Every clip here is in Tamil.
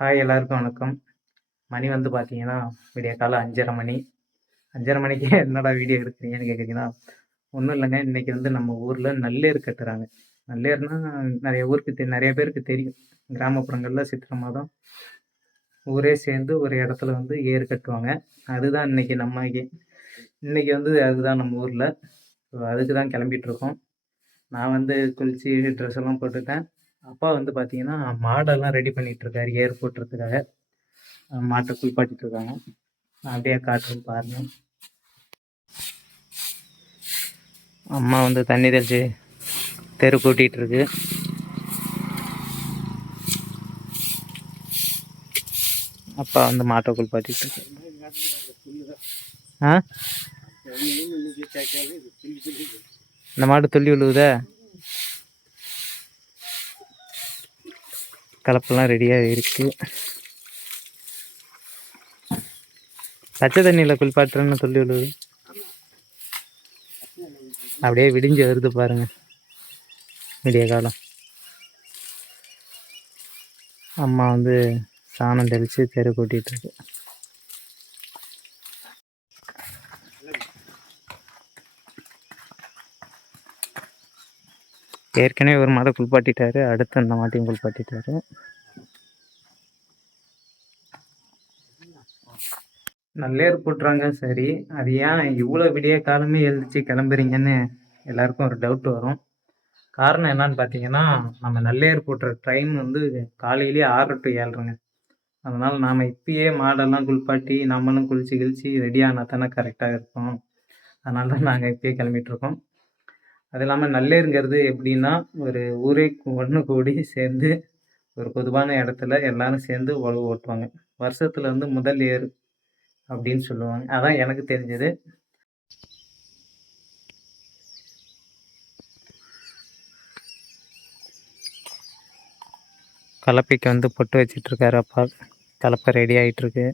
ஹாய் எல்லாருக்கும் வணக்கம். மணி வந்து பார்த்தீங்கன்னா விடிய காலம் அஞ்சரை மணி. அஞ்சரை மணிக்கு என்னடா வீடியோ எடுக்கிறீங்கன்னு கேட்குறீங்கன்னா ஒன்றும் இல்லைங்க. இன்னைக்கு வந்து நம்ம ஊரில் நல்லேர் கட்டுறாங்க. நல்லேர்னா நிறைய ஊருக்கு தெ நிறைய பேருக்கு தெரியும். கிராமப்புறங்களில் சித்திரை மாதம் ஊரே சேர்ந்து ஒரு இடத்துல வந்து ஏர் கட்டுவாங்க. அதுதான் இன்னைக்கு நம்ம இன்றைக்கி இன்னைக்கு வந்து அதுதான் நம்ம ஊரில். ஸோ அதுக்கு தான் கிளம்பிகிட்ருக்கோம் நான் வந்து குளிச்சு ட்ரெஸ் எல்லாம் போட்டுட்டேன். அப்பா வந்து பார்த்தீங்கன்னா மாடெல்லாம் ரெடி பண்ணிட்டு இருக்காரு ஏர் போட்டுறதுக்காக மாட்டை குளிப்பாட்டிட்டு இருக்காங்க நான் அப்படியே காட்டுறது பாருங்க. அம்மா வந்து தண்ணி தெளிச்சு தெரு கூட்டிகிட்டு இருக்கு அப்பா வந்து மாட்டை குளிப்பாட்டிட்டு இருக்கு ஆ? இந்த மாடு துள்ளி விழுவுதா? கலப்பெல்லாம் ரெடியாக இருக்கு. பச்சை தண்ணியில் குளிப்பாட்டுறேன்னு சொல்லி உள்ளது. அப்படியே விடிஞ்சு வருது பாருங்க. விடிய காலம். அம்மா வந்து சாணம் தெளித்து தெரு கூட்டிகிட்டு ஏற்கனவே ஒரு மாதம் குளிப்பாட்டிட்டாரு அடுத்து அந்த மாட்டையும் குளிப்பாட்டிட்டாரு. நல்லேர் போட்டுறாங்க சரி. அது ஏன் இவ்வளோ விடிய காலமே எழுதிச்சு கிளம்புறீங்கன்னு எல்லாருக்கும் ஒரு டவுட் வரும். காரணம் என்னன்னு பார்த்தீங்கன்னா நம்ம நல்லேர் போட்டுற ட்ரெயின் வந்து காலையிலேயே ஆறு டு ஏழ்ரைங்க அதனால் நாம் இப்பயே மாடெல்லாம் குளிப்பாட்டி நம்மளும் குளிச்சு கிழிச்சு ரெடி ஆனால் தானே கரெக்டாக இருக்கும் அதனால தான் நாங்கள் இப்பயே கிளம்பிட்டுருக்கோம் அது இல்லாமல் நல்லேருங்கிறது எப்படின்னா ஒரு ஊரே ஒன்று கூடி சேர்ந்து ஒரு பொதுவான இடத்துல எல்லாரும் சேர்ந்து உழவு ஓட்டுவாங்க. வருஷத்துல வந்து முதல் ஏர் அப்படின்னு சொல்லுவாங்க. அதான் எனக்கு தெரிஞ்சது. கலப்பைக்கு வந்து பொட்டு வச்சிட்டு இருக்காரு அப்பா. கலப்பை ரெடி ஆகிட்டுருக்கு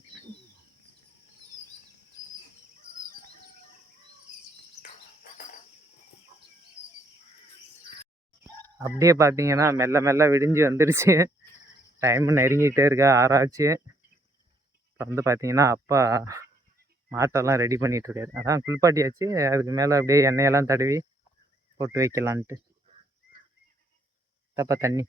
அப்படியே பார்த்தீங்கன்னா மெல்ல மெல்ல விடிஞ்சு வந்துடுச்சு டைம் நெருங்கிட்டே இருக்கா ஆறாச்சு. இப்போ வந்து பார்த்தீங்கன்னா அப்பா மாட்டெல்லாம் ரெடி பண்ணிகிட்ருக்காரு இருக்காரு. அதான் குளிப்பாட்டியாச்சு. அதுக்கு மேலே அப்படியே எண்ணெயெல்லாம் தடவி போட்டு வைக்கலான்ட்டு. தப்பா தண்ணி.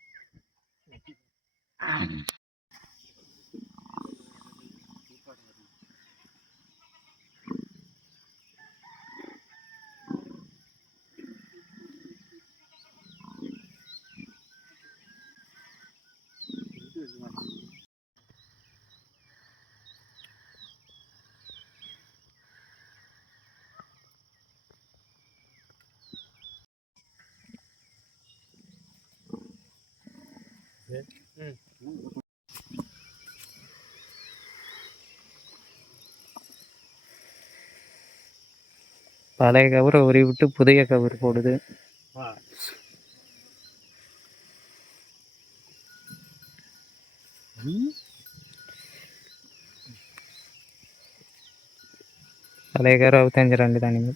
பழைய கவரை உரி விட்டு புதிய கவர் போடுது. பழைய கவரை அவுத்தஞ்சு ரெண்டு தானிங்க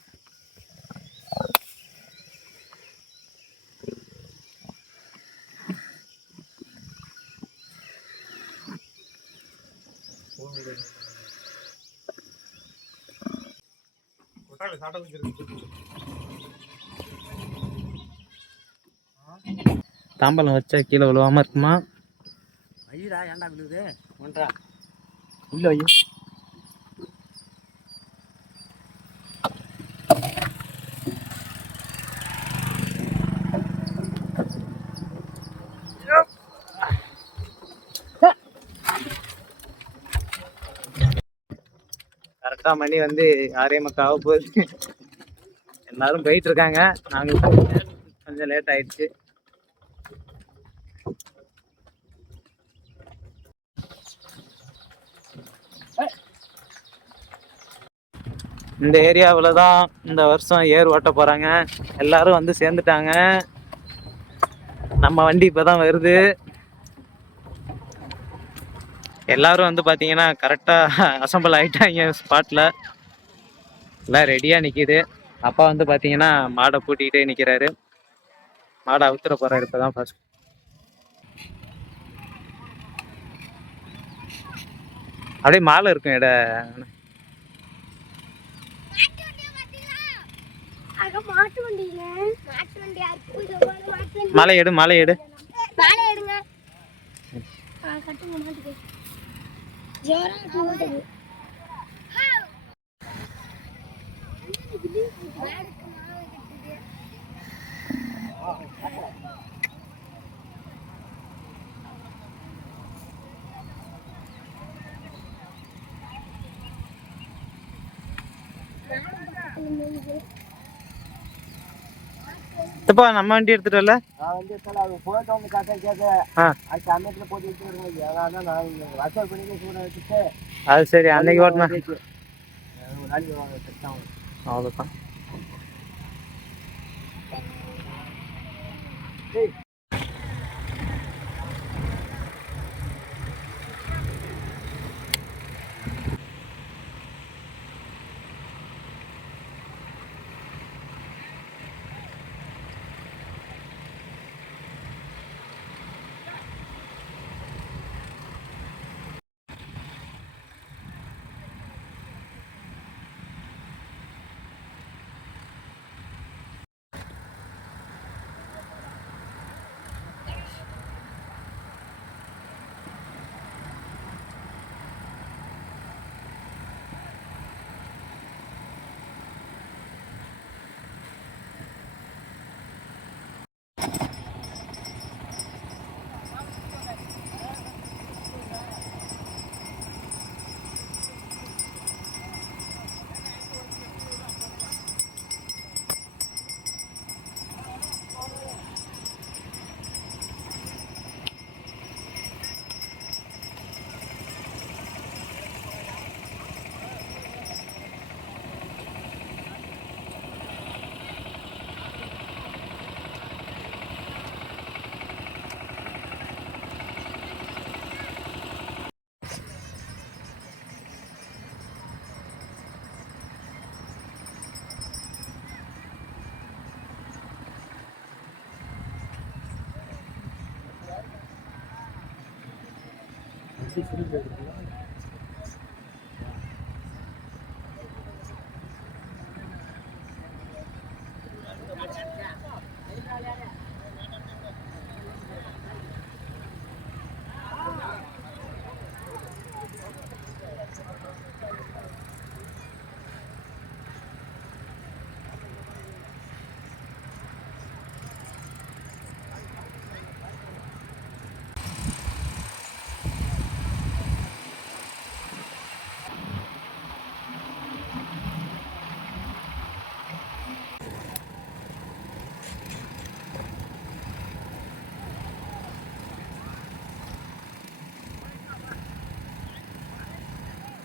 தாம்பலம் வச்சா கீழே விழுவாம இருக்குமா ஐயடா ஏன்டா விழுது ஒன்றா. உள்ள ஐயோ. கரெக்டா மணி வந்து ஆறே முக்கால் ஆக போகுது. எல்லாரும் போயிட்டு இருக்காங்க. நாங்க கொஞ்சம் லேட் ஆயிடுச்சு. இந்த ஏரியாவில் தான் இந்த வருஷம் ஏர் ஓட்ட போகிறாங்க எல்லாரும் வந்து சேர்ந்துட்டாங்க. நம்ம வண்டி இப்போ தான் வருது. எல்லாரும் வந்து பார்த்தீங்கன்னா கரெக்டாக அசம்பிள் ஆகிட்டாங்க ஸ்பாட்டில் எல்லாம் ரெடியாக நிற்கிது அப்பா வந்து பார்த்தீங்கன்னா மாடை பூட்டிக்கிட்டே நிற்கிறாரு மாடை அவுத்துற இப்போ தான் ஃபர்ஸ்ட் அப்படியே மாலை இருக்கும் இட அங்க மாட்டு வண்டிங்க மாட்டு வண்டி அற்புதமான மாட்டு வண்டி மலை எடு மலை எடு. மேலே எடுங்க. ஆ கட்டுங்க இப்பா நம்ம வண்டி எடுத்துட்டு வரல நான் வந்து சார் அது போயிட்டு வந்து கட்ட கேட்க. அது சமயத்தில் போட்டு வச்சுருக்கேன் அதனால நான் வசூல் பண்ணி சூட வச்சுட்டு அது சரி அன்னைக்கு ஓட்டினா. ஒரு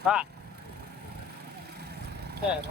நாளைக்கு செட்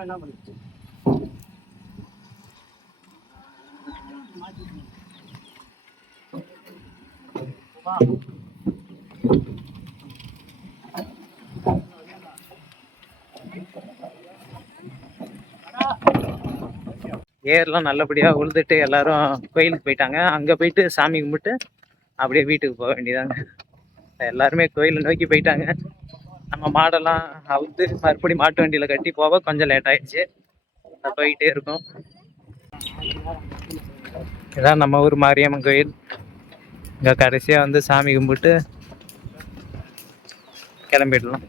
அப்புறம் என்ன பண்ணுச்சு ஏர்லாம் நல்லபடியாக உழுதுட்டு எல்லாரும் கோயிலுக்கு போயிட்டாங்க. அங்கே போயிட்டு சாமி கும்பிட்டு அப்படியே வீட்டுக்கு போக வேண்டியதாங்க. எல்லாருமே கோயிலை நோக்கி போயிட்டாங்க. நம்ம மாடெல்லாம் அவுத்து மறுபடியும் மாட்டு வண்டியில் கட்டி போக கொஞ்சம் லேட் ஆயிடுச்சு. போயிட்டே இருக்கும். இதான் நம்ம ஊர் மாரியம்மன் கோயில். இங்கே கடைசியாக வந்து சாமி கும்பிட்டு கிளம்பிடலாம்.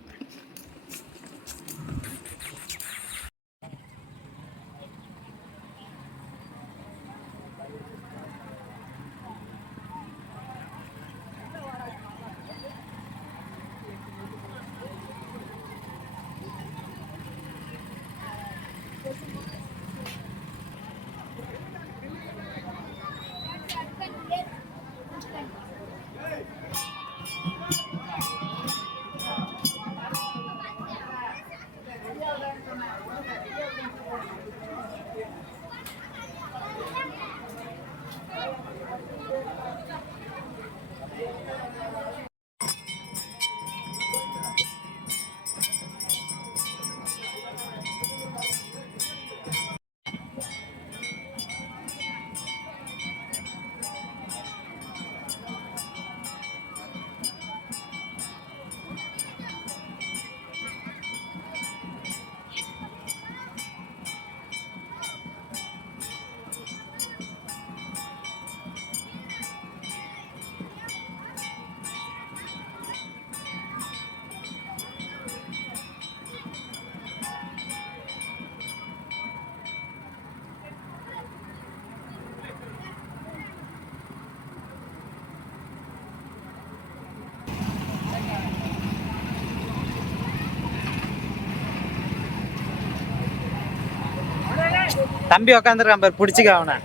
தம்பி உக்காந்துருக்கான் பாரு பிடிச்சிக்க அவனை.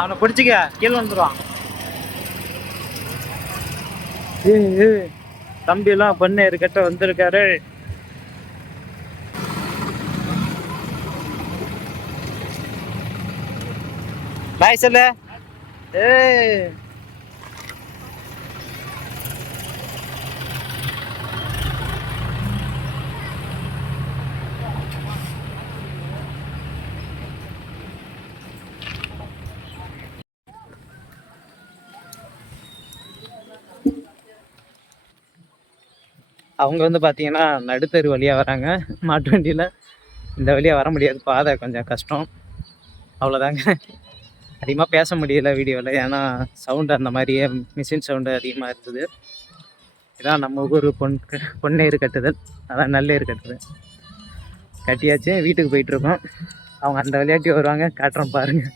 அவனை பிடிச்சிக்க கீழே வந்துடுவான் தம்பிலாம் பொண்ணு இருக்கட்ட வந்திருக்காரு. பாய் சொல்லு. ஏய். அவங்க வந்து பார்த்தீங்கன்னா நடுத்தரு வழியாக வராங்க. மாட்டு வண்டியில் இந்த வழியாக வர முடியாது. பாதை கொஞ்சம் கஷ்டம். அவ்வளோதாங்க அதிகமாக பேச முடியல வீடியோவில் ஏன்னா சவுண்டு அந்த மாதிரியே மிஷின் சவுண்டு அதிகமாக இருந்தது. இதான் நம்ம ஊர் பொன் பொன்னேறு கட்டுதல். அதான் நல்லேறு கட்டுதல். கட்டியாச்சு. வீட்டுக்கு போயிட்டுருக்கோம். அவங்க அந்த விளையாட்டி வருவாங்க. காட்டுறோம் பாருங்கள்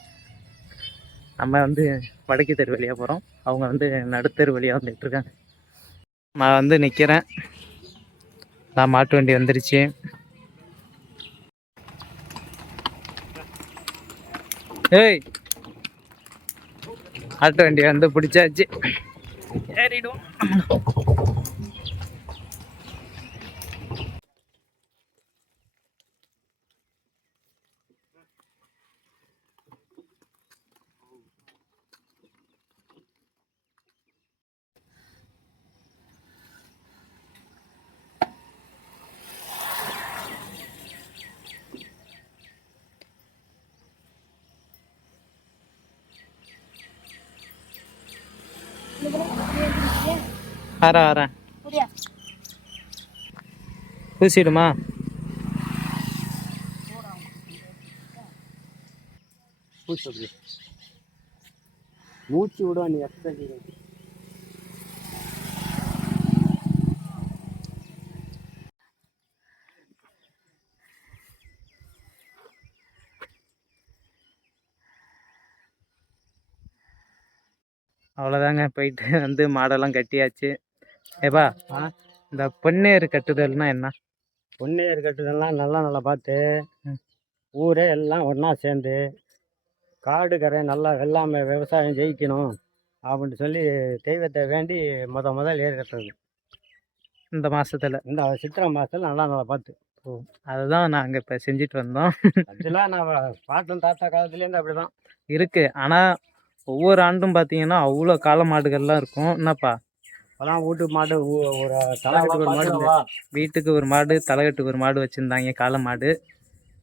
நம்ம வந்து வடக்கு தெரு வழியாக போகிறோம் அவங்க வந்து நடுத்தெரு வழியாக வந்துட்டுருக்காங்க நான் வந்து நிற்கிறேன் நான் மாட்டு வண்டி வந்துருச்சு. ஏய் மாட்டு வண்டி வந்து பிடிச்சாச்சு. ஏறிடும். வரேன் வரேன். பூசிடுமா? அப்படி மூச்சு விடுவா நீ எக்ஸசைஸ் அவ்வளோதாங்க போயிட்டு வந்து மாடெல்லாம் கட்டியாச்சு. ஏப்பா? இந்த பொன்னேறு கட்டுதல்னா என்ன? பொண்ணே இருக்கட்டுதெல்லாம் நல்லா நல்லா பார்த்து. ஊரே எல்லாம் ஒன்றா சேர்ந்து காடு கரை நல்லா வெள்ளாமை விவசாயம் ஜெயிக்கணும் அப்படின்னு சொல்லி தெய்வத்தை வேண்டி முத முதல் ஏறு கட்டுறது இந்த மாசத்துல. இந்த சித்திரை மாதத்தில் நல்லா நல்லா பார்த்து. அதுதான் நாங்கள் இப்போ செஞ்சுட்டு வந்தோம். அதெல்லாம் நான் பாட்டன் தாத்தா காலத்துலேருந்து அப்படி தான் இருக்கு. ஆனால் ஒவ்வொரு ஆண்டும் பார்த்தீங்கன்னா அவ்வளோ காளை மாடுகள்லாம் இருக்கும். என்னப்பா? அப்போலாம் வீட்டு மாடு ஒரு தலைக்கட்டுக்கு ஒரு மாடு. வீட்டுக்கு ஒரு மாடு தலைகட்டுக்கு ஒரு மாடு வச்சுருந்தாங்க காளை மாடு.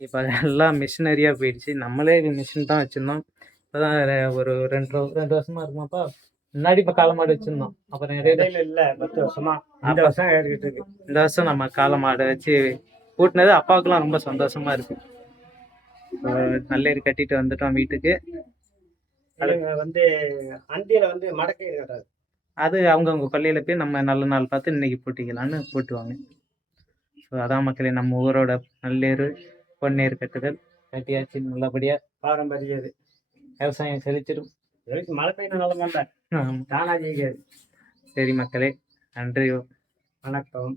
இப்போ எல்லாம் மிஷினரியாக போயிடுச்சு. நம்மளே மிஷின் தான் வச்சுருந்தோம். இப்போ தான் ஒரு ரெண்டு ரெண்டு வருஷமா இருக்குமாப்பா? முன்னாடி இப்போ காளை மாடு வச்சுருந்தோம். அப்புறம் இடையில இல்ல பத்து வருஷமா. இந்த வருஷம் ஏறிக்கிட்டு இருக்கு. இந்த வருஷம் நம்ம காளை மாடை வச்சு கூட்டினது அப்பாவுக்குலாம் ரொம்ப சந்தோஷமா இருக்கு. நல்லேறு கட்டிட்டு வந்துட்டோம் வீட்டுக்கு. வந்து அந்தியில வந்து மடக்கை கட்டாது அது அவங்கவுங்க கொல்லையில போய் நம்ம நல்ல நாள் பார்த்து இன்னைக்கு போட்டிக்கலான்னு போட்டுவாங்க. ஸோ அதான் மக்களே நம்ம ஊரோட நல்லேறு பொன்னேறு கட்டுதல். கட்டியாச்சு நல்லபடியா பாரம்பரிய இது விவசாயம் செழிச்சிடும் மழை பெய்யணும் நல்ல மாட்டேன். தானா ஜெயிக்காது. சரி மக்களே நன்றி வணக்கம்.